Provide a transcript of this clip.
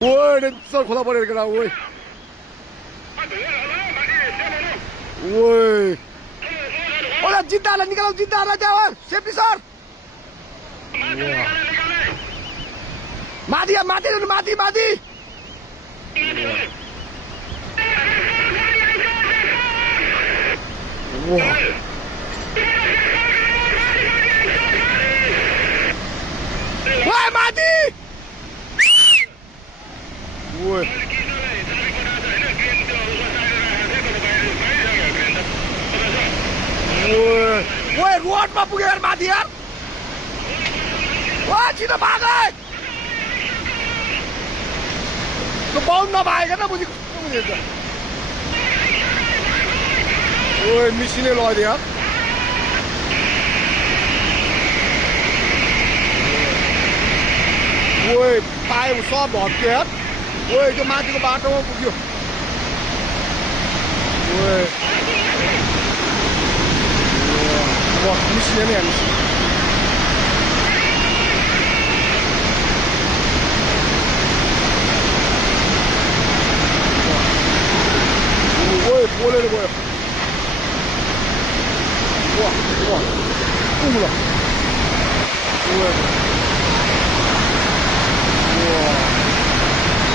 와, 내 고다버리겠다, 오이. 오이. 나 진짜 나 निकालो 진짜 나 जाओ safety sir माथि माथि माथि माथि ओए माथि ओए ओए रोडमा पुग्यो यार माथि यार वा छिटो भाग है त्यो बाउन्ड नभएको न बुझी कस्तो बुझेछ ओए मिसिनै लगिदियो यार ओए पाए सब भत्क्यो यार ओए त्यो माथिको बाटोमा पुग्यो ओए मिसिनै नै हाल्नु ओए बोलेर गयो वा वा उम्ला ओए वा